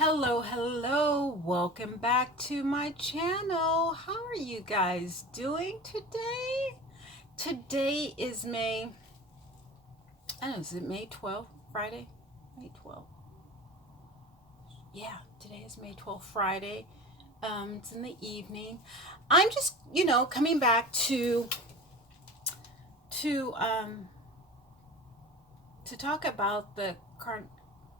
Hello, welcome back to my channel. How are you guys doing today? Today is I don't know, is it May 12th, Friday? May 12th. Yeah, today is May 12th, Friday. It's in the evening. I'm just, coming back to um to talk about the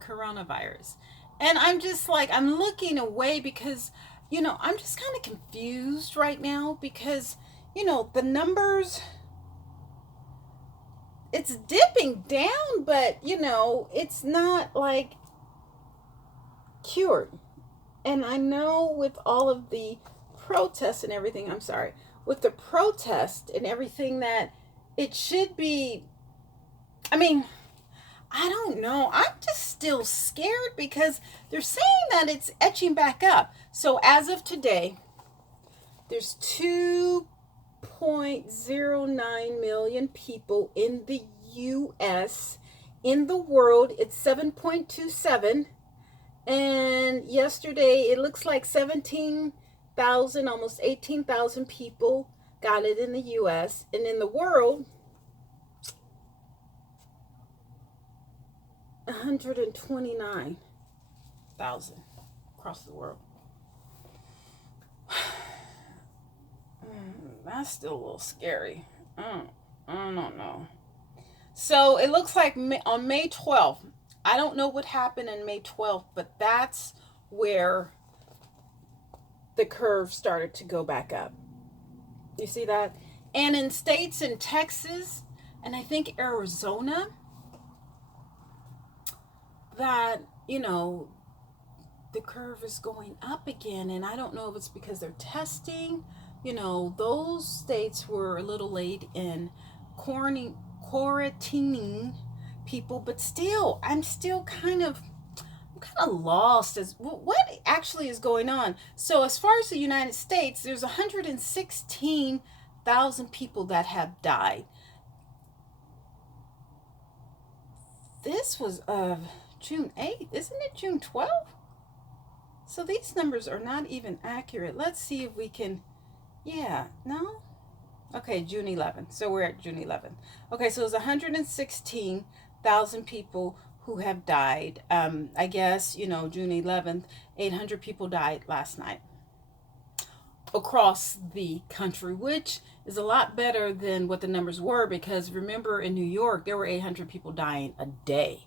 coronavirus. And I'm just like, I'm looking away because, I'm just kind of confused right now because, the numbers, it's dipping down, but, it's not like cured. And I know with all of the protests and everything, I'm sorry, with the protest and everything that it should be, I mean, I don't know. I'm just still scared because they're saying that it's etching back up. So as of today, there's 2.09 million people in the US. In the world, it's 7.27. And yesterday, it looks like 17,000, almost 18,000 people got it in the US. And in the world, 129,000 across the world. That's still a little scary. I don't know. So it looks like on May 12th, I don't know what happened in May 12th, but that's where the curve started to go back up. You see that? And in states in Texas and I think Arizona, that, the curve is going up again. And I don't know if it's because they're testing. Those states were a little late in quarantining people, but still, I'm kind of lost as what actually is going on. So as far as the United States, there's 116,000 people that have died. This was of June 8th, isn't it June 12th? So these numbers are not even accurate. Let's see if we can, no? Okay, June 11th. So we're at June 11th. Okay, so it's 116,000 people who have died. I guess, June 11th, 800 people died last night across the country, which is a lot better than what the numbers were because remember in New York, there were 800 people dying a day.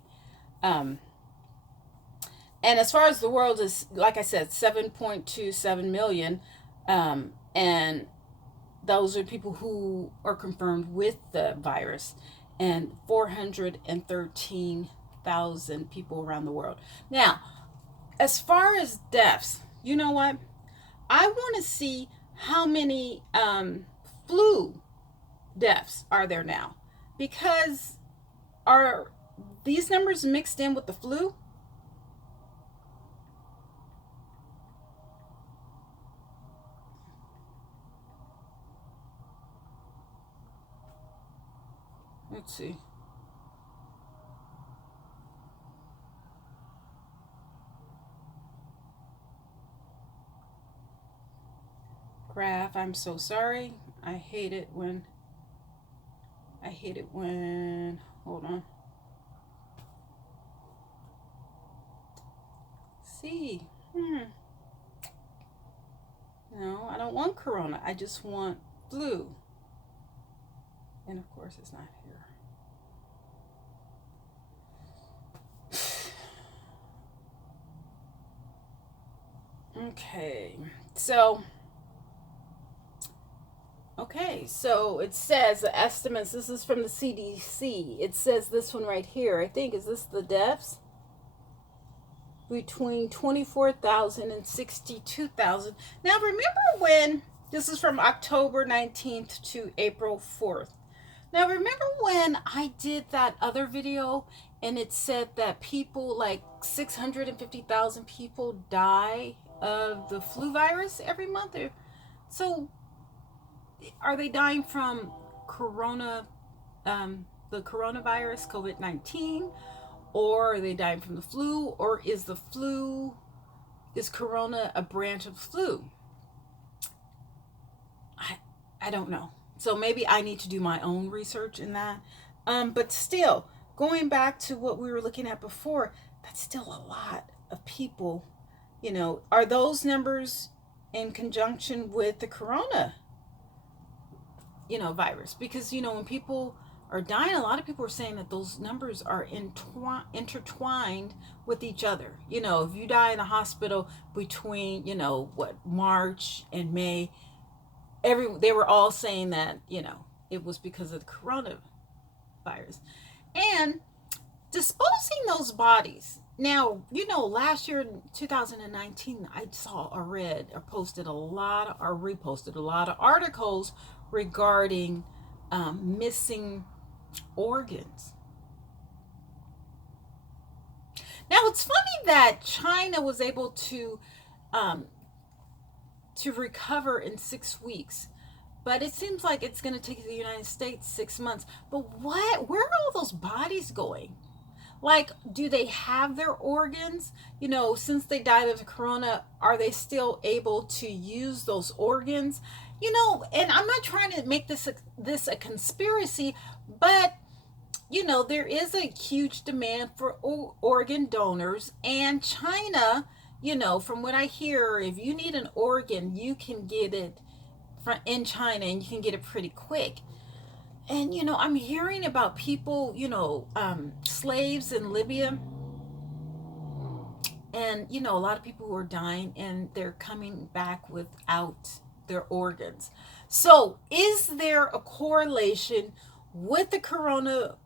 And as far as the world is, like I said, 7.27 million. And those are people who are confirmed with the virus, and 413,000 people around the world. Now, as far as deaths, you know what? I want to see how many flu deaths are there now, because are these numbers mixed in with the flu? Let's see. Graph, I'm so sorry. I hate it when, hold on. See. No, I don't want corona. I just want flu. And of course, it's not here. Okay, so it says the estimates. This is from the CDC. It says this one right here. I think, is this the deaths? Between 24,000 and 62,000. Now remember when, this is from October 19th to April 4th. Now remember when I did that other video and it said that people, like 650,000 people die of the flu virus every month? So are they dying from the coronavirus, COVID-19, or are they dying from the flu, or is the flu Is corona a branch of flu? I, I don't know. So maybe I need to do my own research in that. But still, going back to what we were looking at before, that's still a lot of people. Are those numbers in conjunction with the corona, virus? Because, when people are dying, a lot of people are saying that those numbers are intertwined with each other. If you die in a hospital between, March and May, they were all saying that, it was because of the coronavirus. And disposing those bodies. Now, last year in 2019, I saw or read or posted a lot or reposted a lot of articles regarding missing organs. Now, it's funny that China was able um, to recover in 6 weeks, but it seems like it's going to take the United States 6 months. But where are all those bodies going? Like, do they have their organs? Since they died of the corona, are they still able to use those organs? And I'm not trying to make this a conspiracy, but there is a huge demand for organ donors, and China, from what I hear, if you need an organ, you can get it in China, and you can get it pretty quick. And I'm hearing about people, slaves in Libya, and a lot of people who are dying, and they're coming back without their organs. So, is there a correlation with the corona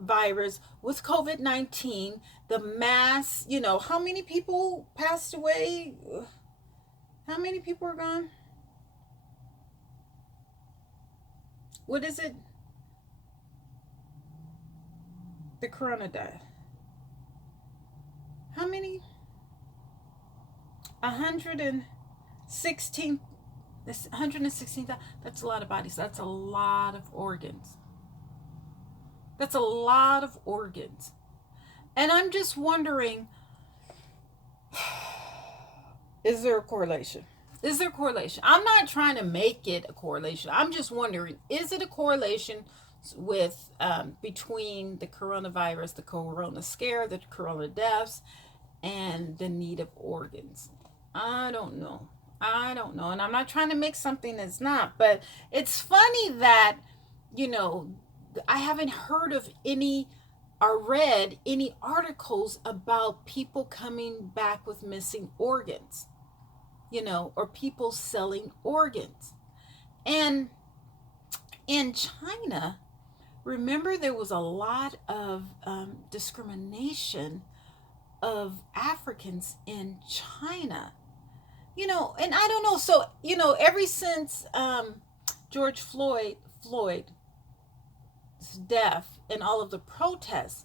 virus, with COVID-19, the mass? How many people passed away? How many people are gone? What is it? The corona died. How many? 116. This 116. That's a lot of bodies. That's a lot of organs. That's a lot of organs. And I'm just wondering, is there a correlation? Is there a correlation? I'm not trying to make it a correlation. I'm just wondering, is it a correlation with between the coronavirus, the corona scare, the corona deaths, and the need of organs? I don't know. And I'm not trying to make something that's not, but it's funny that, I haven't heard of any or read any articles about people coming back with missing organs, or people selling organs. And in China, remember, there was a lot of discrimination of Africans in China. And I don't know. So, ever since George Floyd's death and all of the protests,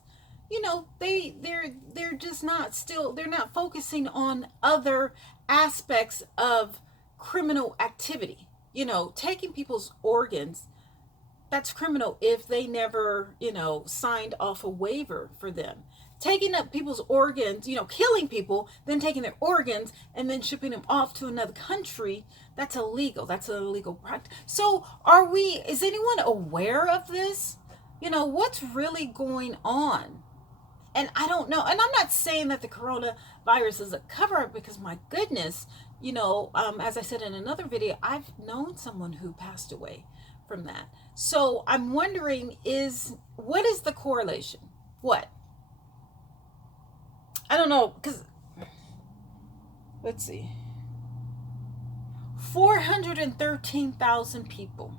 they're just not still, they're not focusing on other aspects of criminal activity. Taking people's organs, that's criminal if they never, signed off a waiver for them. Taking up people's organs, killing people, then taking their organs and then shipping them off to another country, that's illegal. That's an illegal practice. So is anyone aware of this? What's really going on? And I don't know. And I'm not saying that the coronavirus is a cover up, because my goodness, as I said in another video, I've known someone who passed away from that. So I'm wondering, what is the correlation? What? I don't know, because let's see. 413,000 people.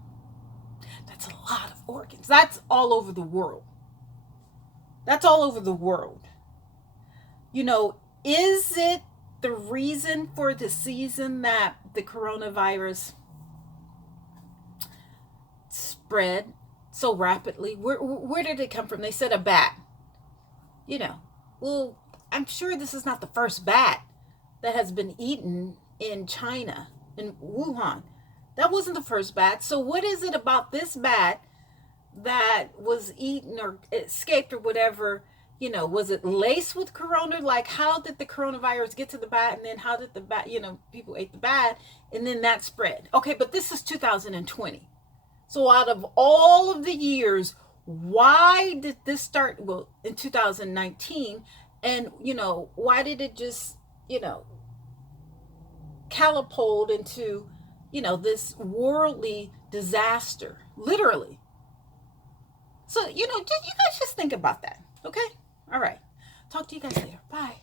That's a lot of organs. That's all over the world. That's all over the world. Is it the reason for the season that the coronavirus spread so rapidly? Where did it come from? They said a bat. Well, I'm sure this is not the first bat that has been eaten in China, in Wuhan. That wasn't the first bat. So what is it about this bat that was eaten or escaped or whatever, Was it laced with corona? Like, how did the coronavirus get to the bat? And then how did the bat, people ate the bat and then that spread? Okay, but this is 2020. So out of all of the years, why did this start? Well, in 2019. And, why did it just, catapult into, this worldly disaster, literally. So, you guys just think about that. Okay. All right. Talk to you guys later. Bye.